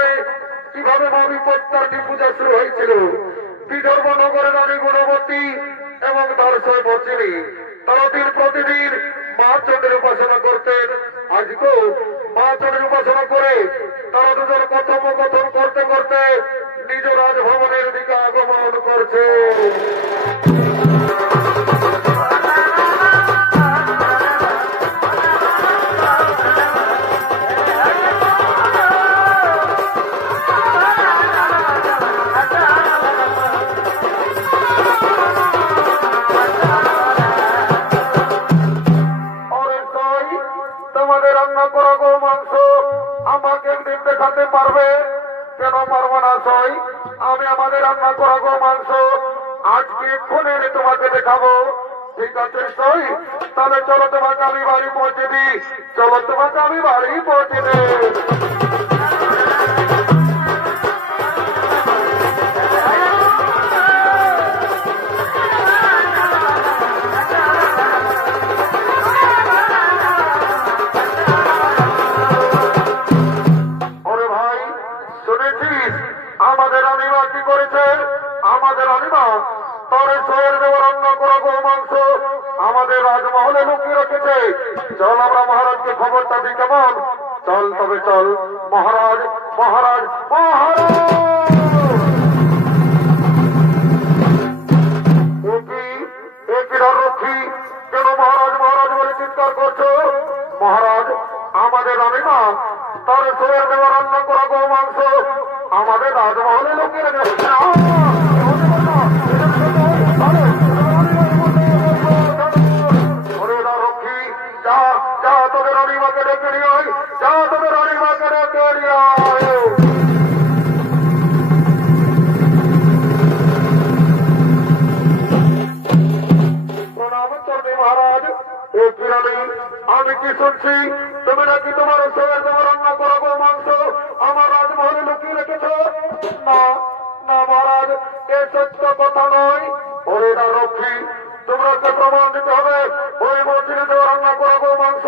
সময় কিভাবে মা বিপত্তারিণী পূজা শুরু হয়েছিল। বিদর্ভ নগরের রানী গুণবতী এবং তার সয় মর্জিনী তারা দিন প্রতিদিন মা চণ্ডীর উপাসনা করতেন। আজকেও মা চণ্ডীর উপাসনা করে তারা দুজন কথোপকথন করতে করতে নিজ রাজভবনের দিকে আগমন করছে। তোমাদের রান্না করা গো মাংস আমাকে একদিন দেখাতে পারবে? কেন পারবো না সই? আমি আমাদের রান্না করা গো মাংস আজকে এক্ষুনি এনে তোমাকে দেখাবো। ঠিক আছে সই, তাহলে চলো তোমাকে আমি বাড়ি পৌঁছে দিই। চলো তোমাকে আমি বাড়ি পৌঁছে দিই। আমাদের রানীমা কি করেছে? আমাদের রানীমা তার সয়ের দেওয়া রান্না করা গো মাংস আমাদের রাজমহলে লুকিয়ে রেখেছে। চল আমরা মহারাজকে খবরটা দিই। কেমন? চল তবে চল। মহারাজ মহারাজ মহারাজ রক্ষী কেন মহারাজ মহারাজ বলে চিৎকার করছো? মহারাজ আমাদের রানীমা তার সয়ের দেওয়া রান্না করা গো মাংস আমাদের রাজমহলে লোকের রক্ষী যা যা তোদের রানীমাকে ডেকে নিয়ে আয়। যা তোদের রানীমাকে ডেকে নিয়ে আয়। প্রণাম চন্ডী মহারাজ। ও কিরানি, আমি কি শুনছি তুমি নাকি তোমার সয়ের দেওয়া রান্না করা গো মাংস আমার রাজমহলে লুকিয়ে রেখেছ? না না মহারাজ, এ সত্য কথা নয়। ওরে না রক্ষী, তোমরা যে প্রমাণ দিতে হবে ওই মন্দিরে দেওয়া রান্না করা গো মাংস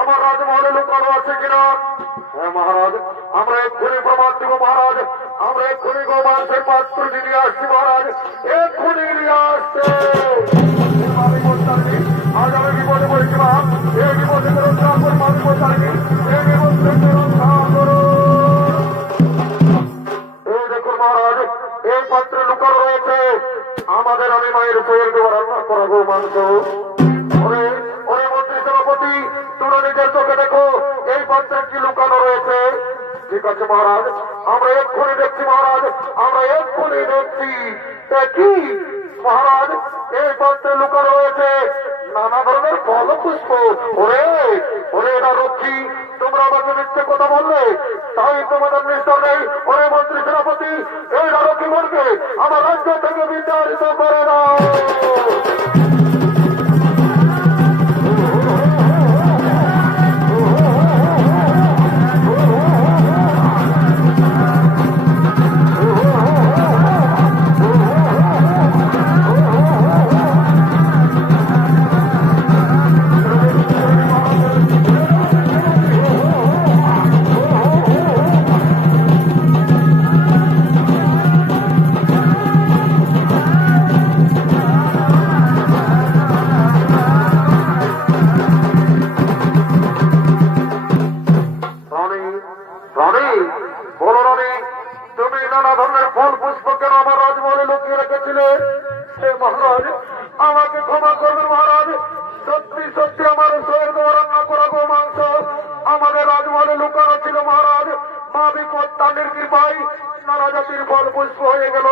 আমার রাজমহলে লুকানো আছে কিনা। হ্যাঁ মহারাজ, আমরা এক্ষুনি প্রমাণ দিব মহারাজ। আমরা এক্ষুনি গো মাংসের পাত্র নিয়ে আসছি মহারাজ। এক্ষুনি নিয়ে আসছে। আজ আমি বিপদে পড়েছি মা। এই বিপদে রক্ষা করে মা বিপত্তারিণী। এই বিপদে রক্ষা করো। এই দেখুন মহারাজ, এই পাত্রে লুকানো রয়েছে আমাদের রানী মায়ের সয়ের দেওয়া রান্না করা গো মাংস। ওরে ওরে মন্ত্রী সেনাপতি, তোমরা নিজের চোখে দেখো এই পাত্রে কি লুকানো রয়েছে। ঠিক আছে মহারাজ, আমরা এক্ষুনি দেখছি মহারাজ, আমরা এক্ষুনি দেখছি। কি মহারাজ, এই পাত্রে লুকানো রয়েছে নানা ধরনের ফল পুষ্প। ওরে ওরে এরা রক্ষী, তোমরা আমাকে মিথ্যে কথা বললে তাই তোমাদের নিষ্ঠা নেই। ওরে মন্ত্রী সেনাপতি, এই রক্ষী বলবে আমার রাজ্য থেকে বিতাড়িত করে দাও। মহারাজ আমাকে ক্ষমা করবেন মহারাজ। সত্যি সত্যি আমার সয়ের দেওয়া রান্না করা গো মাংস আমাদের রাজমহলে লুকানো ছিল মহারাজ। মা বিপত্তারিণীর কৃপায় নানা জাতির ফল পুষ্প হয়ে গেল।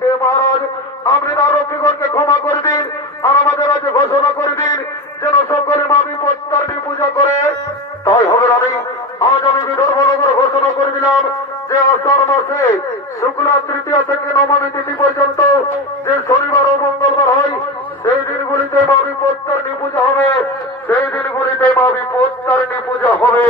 হে মহারাজ, আপনি রক্ষীগণকে ক্ষমা করে দিন আর আমাদের আজ ঘোষণা করে দিন যেন সকলে মা বিপত্তারিণী পূজা করে। তাই হবে রানী, আজ আমি বিদর্ভ নগর ঘোষণা করে দিলাম যে আষাঢ় মাসে শুক্লা তৃতীয়া থেকে নবমী তিথি পর্যন্ত যে শনিবার ও মঙ্গলবার হয় সেই দিনগুলিতে মা বিপত্তারিণী পূজা হবে। সেই দিনগুলিতে মা বিপত্তারিণী পূজা হবে।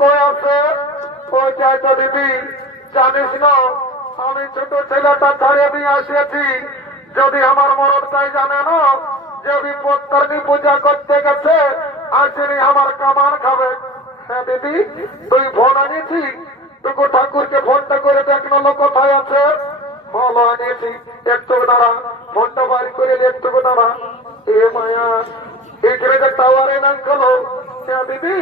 কই আছে? ওইটাই তো দিদি, জানিস না আমি ছোট ছেলেটা ছাড়িয়ে দিয়ে আসিয়াছি। যদি আমার মরণটাই জানে না যে বিপত্তারিণী পূজা করতে গেছে, আসেনি আমার কামান খাবে। হ্যাঁ দিদি, তুই ফোন আনিয়েছি? টুকু ঠাকুরকে ফোনটা করে দেখলো লোক কোথায় আছে। ভালো আনিয়েছি, একটু দাঁড়া, ফোনটা বাড়ি করে একটু দাঁড়া। এ মায়া, এইখানে যে টাওয়ারে নাম গেলো। হ্যাঁ দিদি,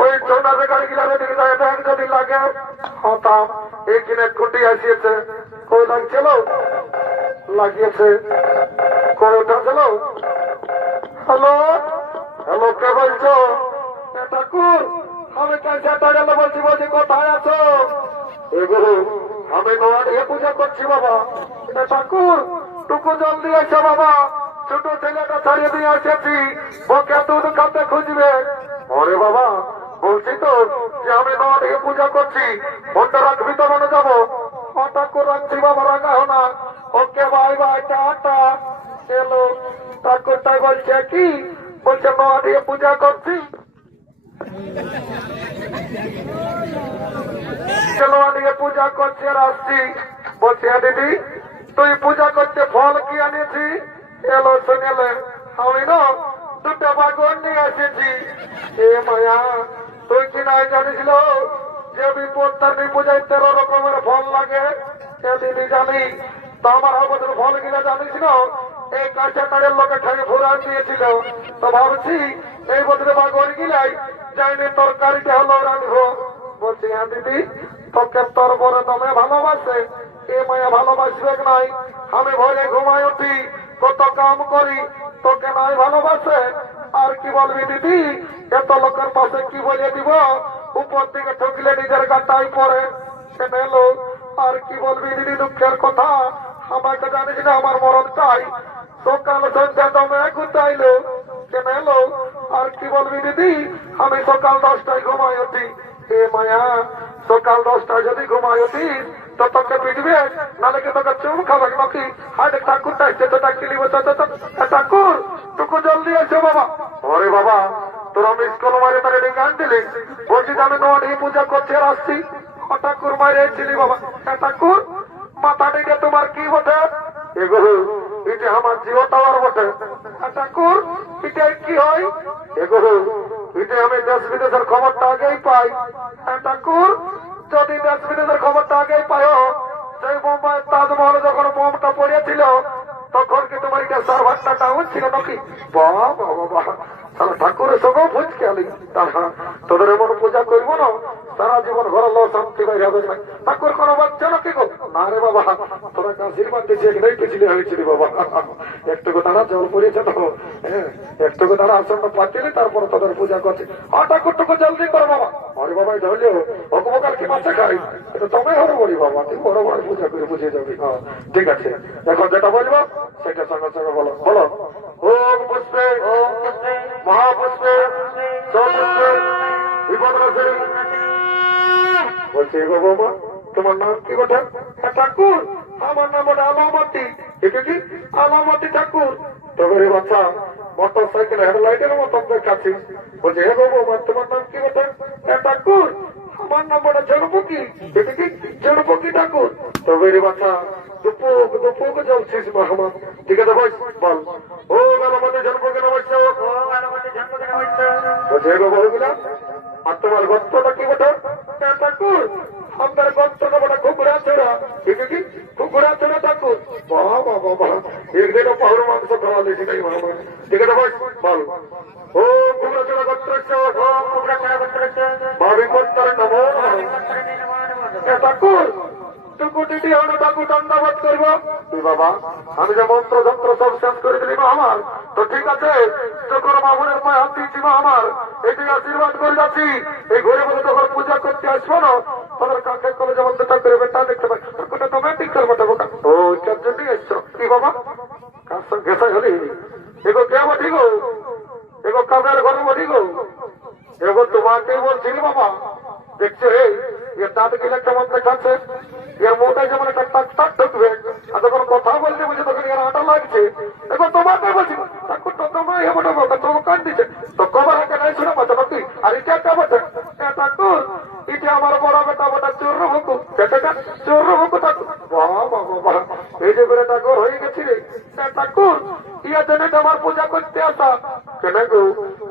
ওই ছোটা গাড়ি গিলারে দিকে যায়, দেখ যদি লাগে হতাম। এইখানে খুঁটি আসিয়েছে, কই লাগছিল? লাগিয়েছে, করে উঠাছিল। হ্যালো হ্যালো, কে বলছো? ঠাকুর, আমি ক্যান্সারটা গেলে বলছি, বলছি কোথায় আছো? এগুলো আমি নোয়ারিয়ে পূজা করছি বাবা। ঠাকুর, টুকু জলদি এসো বাবা, ছোট ছেলেটা ছাড়িয়ে দিয়ে এসেছি, বকে দুধ খাতে খুঁজবে। ওরে বাবা, বলছি তো যে আমি নোয়ারিয়ে পূজা করছি, ফোনটা রাখবি তো মনে যাবো। ঠাকুর রাখছি বাবা, রাখাও না। Okay bye bye, tata. এলো ঠাকুরটাই বলছে কি, বলছে নোয়ারিয়ে পূজা করছি, নিয়ে পূজা করছে আর আসছি। বলছি দিদি, তুই পূজা করতে ফল কি আনিয়েছি? এলো শুনেলে, আমি না দুটো বাগন নিয়ে এসেছি। এ মায়া, তুই কি নাই জানিস যে বিপত্তারিণী পূজায় 13 রকমের ফল লাগে? এ দিদি জানি, তো আমার আমাদের ফল গিলা জানিস না, এই কাঁচাটারের লোকে ঠেকে ফুরান দিয়েছিল। তো ভাবছি এই বছরে বাগন গিলাই যাইনি, তরকারিটা হলো রাখবো। বলছি হ্যাঁ দিদি, তোকে তোর বড় দমে ভালোবাসে, এ মায়া ভালোবাসবে নাই? আমি ভোরে ঘুমাই উঠি, কত কাম করি, তোকে নাই ভালোবাসে? আর কি বলবি দিদি, এত লোকের পাশে কি বলে দিব? উপর দিকে ঠকলে নিজের গাটাই পড়ে। এলো আর কি বলবি দিদি, দুঃখের কথা। আমাকে জানিস না আমার মরণ চাই, সকাল সন্ধ্যা দমে গুটাইলো। এলো আর কি বলবি দিদি, আমি সকাল 10টায় ঘুমাই উঠি। এ মায়া, সকাল 10টায় যদি ঘুমাই উঠি তো তোকে পিটবে, নাহলে কি তোকে চুম খাবে নাকি? হাইটে ঠাকুরটা এসছে, তো ডাকিলি ঠাকুর, টুকু জলদি এসো বাবা। ওরে বাবা, তোরা মিস কল মারে তার গান দিলি, বলছি যে আমি নোয়ারি পূজা করছি আর আসছি। ঠাকুর মারে এসেছিলি বাবা। ঠাকুর, মাথা দিকে তোমার কি বটে? এগুলো এটা আমার জিও টাওয়ার বটে। ঠাকুর, এটা কি হয়? এগুলো এটা আমি দেশ বিদেশের খবরটা আগেই পাই। ঠাকুর, যদি দেশ বিদেশের খবরটা আগেই পাই, সেই মুম্বাই তাজমহলে যখন বোমটা পড়েছিল, তখন কি তোমার এটা সার্ভারটা ডাউন ছিল নাকি? বাবা বাবা, তাহলে ঠাকুরের সঙ্গেও বুঝকে আলি। তোদের এমন পূজা করবো না, সারা জীবন ঘরে লো শান্তি বাইরে হবে না। ঠাকুর কোনো বাচ্চা নাকি গো? না রে বাবা, তোরা আশীর্বাদ দিয়েছি, এখানেই পিছলে হয়েছিলি বাবা। একটুকু তারা জল পড়েছে তো, হ্যাঁ, একটুকু তারা আসন্ন পাচ্ছিলি, তারপরে তোদের পূজা করছে। ঠাকুরটুকু জলদি কর বাবা। আরে বাবাই ধরলেও অকমকাল কি মাছে খাই, এটা তুমি হরে বলি বাবা, তুই বড় বড় পূজা করে বুঝে যাবি। হ্যাঁ ঠিক আছে, এখন যেটা বলবো সেটা সঙ্গে সঙ্গে বলো। বলো ওম পুষ্পে মহাপুষ্পে সপুষ্পে বিপদরাশি। বলছি গো বৌমা, তোমার নাম কি বটে? ঠাকুর, আমার নাম ওটা আলামতি। ঠিক কি আলামতি ঠাকুর? তবে রে বাচ্চা, মোটর সাইকেল হেডলাইটের মতো দেখাচ্ছি। বলছে হে গো বৌমা, তোমার নাম কি বটে? ঠাকুর, আমার নাম ওটা ঝড়পকি। ঠিক কি ঝড়পকি ঠাকুর? তবে রে বাচ্চা, দুপুক দুপুক জ্বলছিস বাহমা। ঠিক আছে বল, বল ও আলামতি ঝড়পকি নমস্য। বলছে হে গো বৌগুলা, আর তোমার গত্তটা কি বটে? ঠাকুর, আপনার গত্তটা বটে ঘুঘরা ছোড়া। ঠিক কি ঘুঘরা ছোড়া ঠাকুর? বাবা বাবা, একদিনও পাহুর মাংস খাওয়া দিয়েছি নাই বাবা। ঠিক আছে বল ও ঘুঘরা ছোড়া গত্র ভাবি গত্তর নমো। ঠাকুর, টুকুটি হলো ঠাকুর দণ্ডবোধ করবো। বাবা, আমি যে মন্ত্র যন্ত্র সব শেষ করে দিলি মা আমার, তো ঠিক আছে, যখন মামুনের পায়ে হাত দিয়েছি মা আমার, এটি আশীর্বাদ করে যাচ্ছি। এই ঘরে বলে যখন পূজা করতে আসবো না, তাদের কাকে করে যেমন যেটা করবে তা দেখতে পাই। ঠাকুরটা তোমার ঠিক করবো ঠাকুরটা। ও ওইটার জন্যই এসছো কি বাবা? কার সঙ্গে ঘেঁষা হলি? এগো কে বটি গো? এগো কাদের ঘরে বটি গো? এগো তোমাকেই বলছিলি বাবা। দেখছো এর দাঁত গিলে কেমন দেখাচ্ছে, এর মুখটাই যেমন একটা টাক টাক ঢুকবে, আর যখন কথা বলতে বুঝে তখন এর আটা লাগছে। এখন তোমাকে বলছি ঠাকুর তো তোমায় হেবো তোমার কান দিচ্ছে, তো কবার হাতে নাই শুনে পাচ্ছ নাকি? আর এটা কে বটে? ঠাকুর, রাগর হয়ে গেছি রে ঠাকুর, ইয়া জন্য আমার পূজা করতে আসা কেন গো?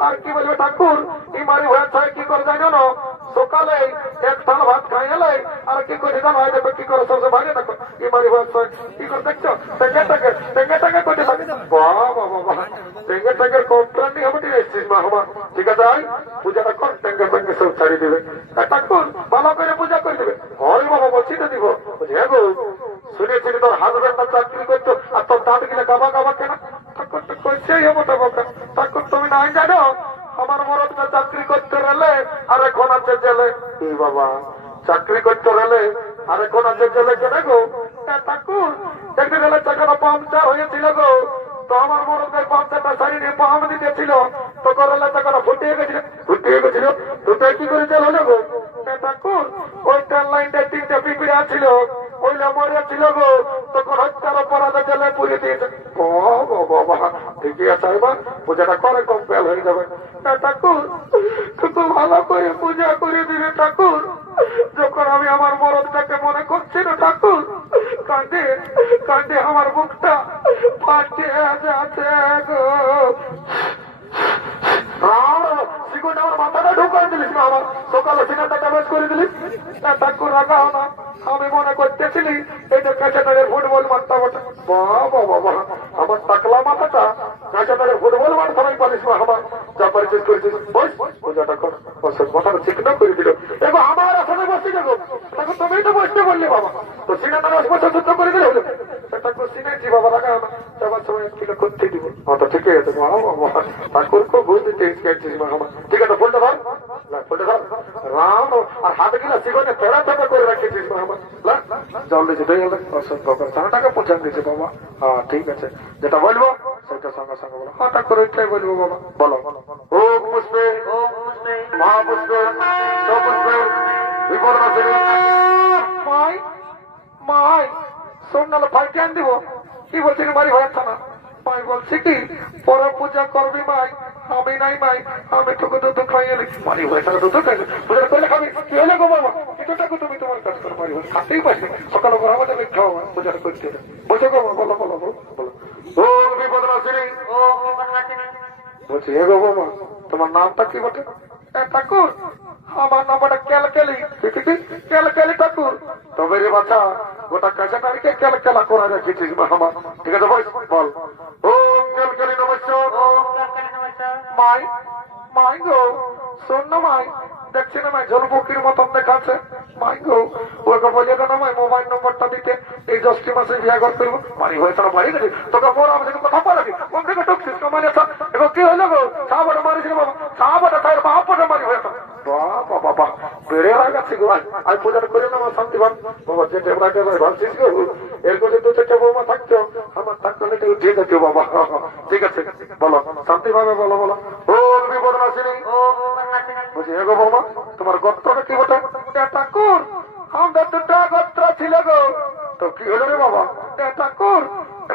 আর কি বলবে ঠাকুর, ইমারি ভয়ের ছয় কি করে জানো না, সকালে এক থাল ভাত খাই এলে আর কি করে জানো, দেখো কি করে সবসময় বাইরে দেখো ইমারি ভয়ের ছয় কি করে দেখছো, টেঙ্গে করতে থাকে। বাবা বাবা, টেঙ্গের কমপ্লেন নিয়ে আমি এসেছিস মা আমার। ঠিক আছে আই পূজাটা কর, টেঙ্গে সব ছাড়িয়ে দিবে ঠাকুর, ভালো করে পূজা করে দেবে। ঘরে বাবা বলছি তো দিব। হ্যাঁ গো, শুনেছি তোর হাজবেন্ড চাকরি করতো আর তোর দাঁত গিলে গাবা গাবা কেন? ঠাকুর তো কইছেই হবো তো বাবা। ঠাকুর তুমি নাই জানো, আমার মরদটা চাকরি করতে রেলে আর এখন আছে জেলে। এই বাবা, চাকরি করতে রেলে আর এখন আছে জেলে কেন গো? ঠাকুর একদিন রেলে চাকাটা পাংচার হয়েছিল গো, তো আমার মরদের পাংচারটা সারি নিয়ে পাম দিতেছিল, তো রেলে চাকাটা ফুটিয়ে গেছিল তো তাই কি করে জেল হলো গো? ঠাকুর ওই ট্রেন লাইনটা তিনটা পিঁপড়া ছিল, ওইলা মরে ছিল গো, তখন হত্যার অপরাধে জেলে পুড়িয়ে দিয়েছে। বাবা ঠিকই আছে, এবার পূজাটা করে কম্পেল হয়ে যাবে। ঠাকুর কিন্তু ভালো করে পূজা করে দিবে ঠাকুর। যখন আমি আমার মরদটাকে মনে করছি না ঠাকুর, কাঁদে কাঁদে আমার বুকটা ফাটে যাচ্ছে গো। আমার মাথাটা ঢুকাই দিলিস না, আমার সকালে সিনেমাটা ড্যামেজ করে দিলিস। ঠাকুর রাগাও না, আমি মনে করতেছিলি এটা কাঁচাটারের ফুটবল মারতে বটে। বাবা বাবা, আমার টাকলা মাথাটা কাঁচাটারের ফুটবল মার সবাই পালিস না, আমার যা পারিস করেছিস। পূজাটা কর, মাথাটা চিকনা করে দিল। দেখো আমার আসলে বসে যাবো, দেখো তুমি তো বসতে বললি বাবা, তো সিনেমা 10 বছর যুদ্ধ করে দিলে হলো। ঠাকুর সিনেছি বাবা, রাগাও না, যাবার সময় কিলো করতে দিব। তো ঠিকই আছে বাবা, ঠাকুর খুব ভুল দিতে আমার। ঠিক আছে ফুলটা ধর, ফুলটা ধর রাম, আর হাতে কিনা শিখনে তেড়া তেড়া করে রাখেছিস আমার। জল দিয়েছে টাকা পৌঁছান দিয়েছে বাবা। হ্যাঁ ঠিক আছে, যেটা বলবো সেটা সঙ্গে সঙ্গে বলো। হঠাৎ করে ওইটাই বলবো বাবা। বলো ওম পুষ্পে মহাপুষ্পে সপুষ্পে বিপদনাশিনী। মাই মাই শোন নাহলে ফাইটে আন দিব। কি বলছিস বাড়ি হয়ে না? মাই বলছি কি পরে পূজা করবি মাই, আমি নাই মাই, আমি তোকে দুধ খাইয়ে লিখি। মারি হয়ে থাকে দুধ খাইবে, পূজা করলে খাবি। কি হলে গো বাবা, এটাকে তুমি তোমার কাজ করো। মারি হয়ে খাতেই পারছি, সকালে করে আমাদের খাও পূজাটা করতে বসে গো। বলো বলো বলো। ওম বিপদনাশিনী। বলছি হে গো বাবা, তোমার নামটা কি বটে? ঠাকুর আমার নামটা ক্যালকেলি। ক্যালকেলি ঠাকুর। তবে রে বাচ্চা, গোটা কাছে তারিখে ক্যালকেলা করে রেখেছিস আমার। ঠিক আছে বল। ওম ক্যালকেলি নমস্কার। মাই মাই গো, শোন না মাই, দেখছি না মাই ঝলপুকির মতন দেখাচ্ছে। মাই গো, ওকে বলে দেন মাই মোবাইল নম্বরটা দিতে, এই 10টি মাসে বিয়ে করবো। মারি হয়ে তারা বাড়ি গেছি, তোকে মোর আমাদের কথা পারাবি কোন থেকে ঢুকছিস কমানে। এবার কি হলো গো? সাহাবাটা মারিছিল বাবা, সাহাবাটা তাই বাপাটা মারি হয়ে বাবা বাবা বেড়ে রাখাচ্ছি গো। আর পূজাটা করে না আমার শান্তি ভাব বাবা, যে টেবরাকে ভাবছিস গো, এর কাছে 2-4টা বৌমা থাকতো, আমার থাকতো না উঠে যেত বাবা। ঠিক আছে বলো শান্তি ভাবে বলো বলো। ওম বিপদনাশিনী। বলছি হে গো বৌমা, তোমার গোত্রটা কি বটে? ঠাকুর আমাদের 2টা গোত্র ছিল গো। তো কি হলো রে বাবা? ঠাকুর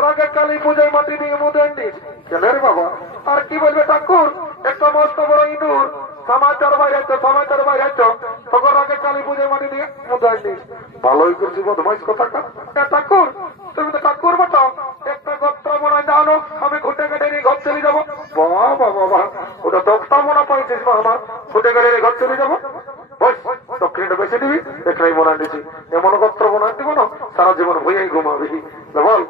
রাগে কালী পূজায় মাটি দিয়ে মুদেন দিস। কেন রে বাবা? আর কি বলবে ঠাকুর, একটা মস্ত বড় ইঁদুর সমাচার বাইরে তখন আগে কালী পুজোয় মাটি দিয়ে মুদাই দিস। ভালোই করছি বদমাইশ কথাটা। ঠাকুর তুমি তো ঠাকুর বটো, একটা গোত্র মনে জানো, আমি খুঁটে কেটে নিয়ে ঘর চলে যাবো। বাবা বাবা, ওটা 10টা মনে পাইছিস মা আমার, খুঁটে কেটে নিয়ে ঘর চলে যাবো। দক্ষিণটা বেশি দিবি, এখানেই মনে দিচ্ছি। এমন গোত্র মনে দিব না, সারা জীবন ভুইয়াই ঘুমাবি। বল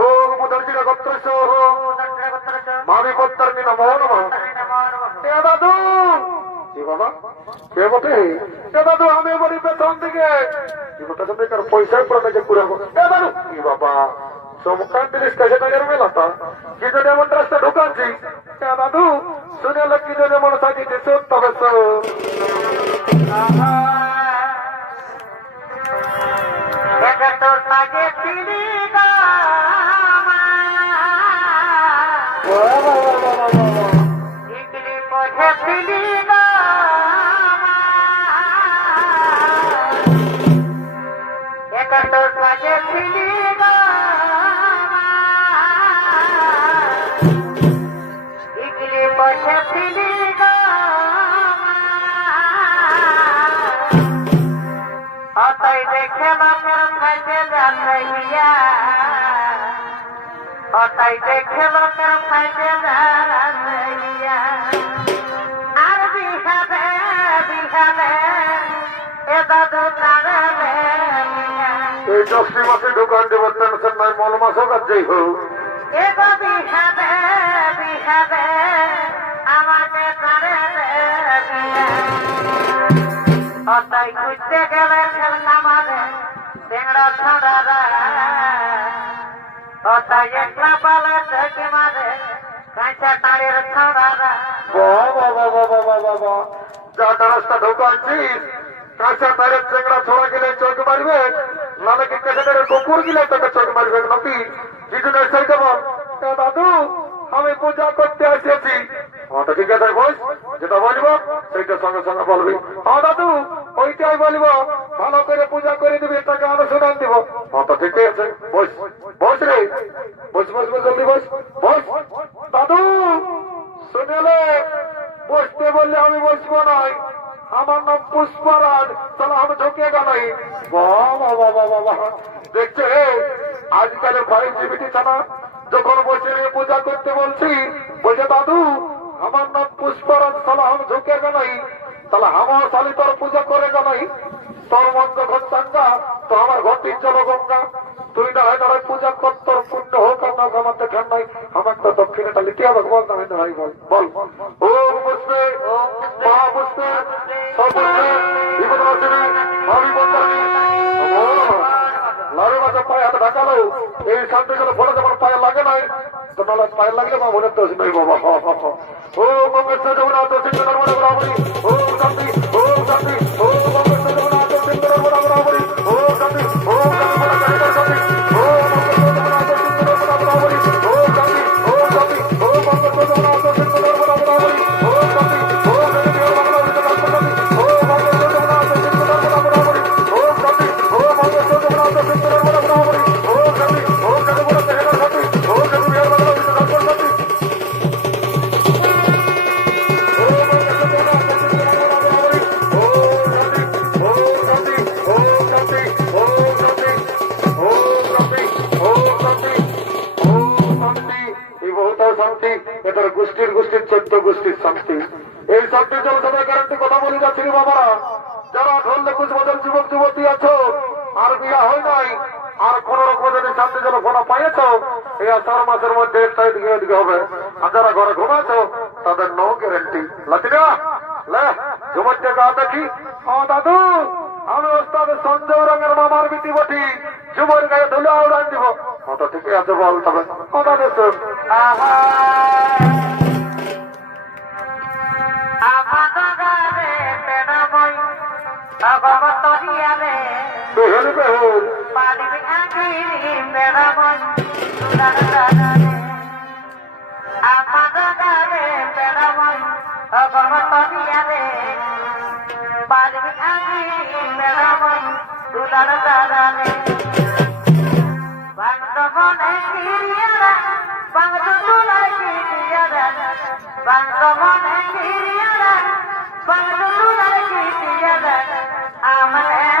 ও মুদার্জিরা গোত্র মাবি গোত্রানি নমো নমঃ। দাদু বাবা কে বটে? দাদু আমি বলি পেছন দিকে পয়সায় পড়ে যে ঘুরাবো। দাদু কি বাবা চমকান জিনিস কাছে টাকার মেলাটা কি জন্য এমন রাস্তা ঢুকাচ্ছি? দাদু শুনে এলো কি জন্য মনে থাকিতে সত্য হবে। देखा তাই দেখে লোকের ফাইটে আর বিহারে বিহারে এ দাদু তারালে এই দশটি মাসে দোকান দেবো টেনশন নাই মল মাসও কাজেই হোক এ গো বিহারে বিহারে আমাকে তারে তাই খুঁজতে গেলে খেলনা মারে টেংরা ছড়ারা তাই একলা পালা থেকে মারে কাঁচা তারের ছড়ারা বাবা যাটা রাস্তা ঢোকাচ্ছিস কাঁচা তারের চেংড়া ছড়া গেলে চোখ মারবে নাহলে কি কেটে কুকুর গেলে তোকে চোখ মারবে নাকি কিছু নেই সেই দেবন দাদু আমি পূজা করতে এসেছি তো ঠিক আছে বস যেটা বলবো সেইটা সঙ্গে সঙ্গে বলবি হ্যাঁ দাদু ওইটাই বলবো ভালো করে পূজা করে দিবি তাকে অনুশীলন দিব তো ঠিকই আছে বস বস রে বস বস বস জলদি বস বস দাদু শুনেলে বসতে বললে আমি বসবো নাই আমার নাম পুষ্পরাজ তাহলে আমি ঢুকে গেলাই বাবা দেখছে আজকাল 5GB ছাড়া যখন বসে পূজা করতে বলছি বলছে দাদু আমার নাম পুষ্পরাজ তাহলে আমি ঢুকে গেলাই তাহলে আমার শালি তোর পূজা করে গেলাই তোর মন যখন চাঙ্গা তো আমার ঘরটির চলো গঙ্গা তুই দাঁড়ায় দাঁড়ায় পূজা কর তোর পুণ্য হোক আর না আমার দেখার নাই আমার তো দক্ষিণে লিখতে হবে বল দাঁড়ায় দাঁড়াই বল ও বুঝবে মা বুঝবে সব বুঝবে বিপদ আসবে ভাবি বন্ধানি লাড়ু মাঝে পায়ে হাতে ঢাকালো এই শান্তি করে ফলে যখন পায়ে লাগে নাই তো নাহলে পায়ে লাগলে মা মনে দোষ নেই বাবা ও মঙ্গেশ্বর জগন্নাথ সিংহ বরাবরি ও শান্তি ও শান্তি ও মঙ্গেশ্বর জগন্নাথ সিংহ বরাবরি ও শান্তি ও শান্তি ও মঙ্গেশ্বর জগন্নাথ সিংহ বরাবরি ও শান্তি ও শান্তি ও মঙ্গেশ্বর জগন্নাথ সিংহ বরাবরি ও শান্তি ও শান্তি ও মঙ্গেশ্বর জগন্নাথ সিংহ বরাবরি ও শান্তি ও মঙ্গেশ্বর জগন্নাথ সিংহ বরাবরি ও শান্তি ও জগন্নাথ শান্তি ও জগন্নাথ বিহার বাংলা শান্তি এটার গোষ্ঠীর 14 গোষ্ঠীর শান্তি এই শান্তির জন্য সবাই গ্যারান্টি কথা বলে যাচ্ছিল বাবারা যারা 18-21 বছর যুবক যুবতী আছো আর বিয়া হয় নাই আর কোন রকম যদি শান্তি জল ফোনা পাইছ এই 4 মাসের মধ্যে এদিকে হবে আর যারা ঘরে ঘুমাছো তাদের নো গ্যারান্টি লাতিরা লে ঘুমাচ্ছে গা দেখি দাদু আমি ওস্তাদ সঞ্জয় রঙের মামার বিটি বটি যুবর গায়ে ধুলে আউড়ান দিব তো ঠিকই আছে বল তবে দাদু শোন বেহুল বেহুল আমার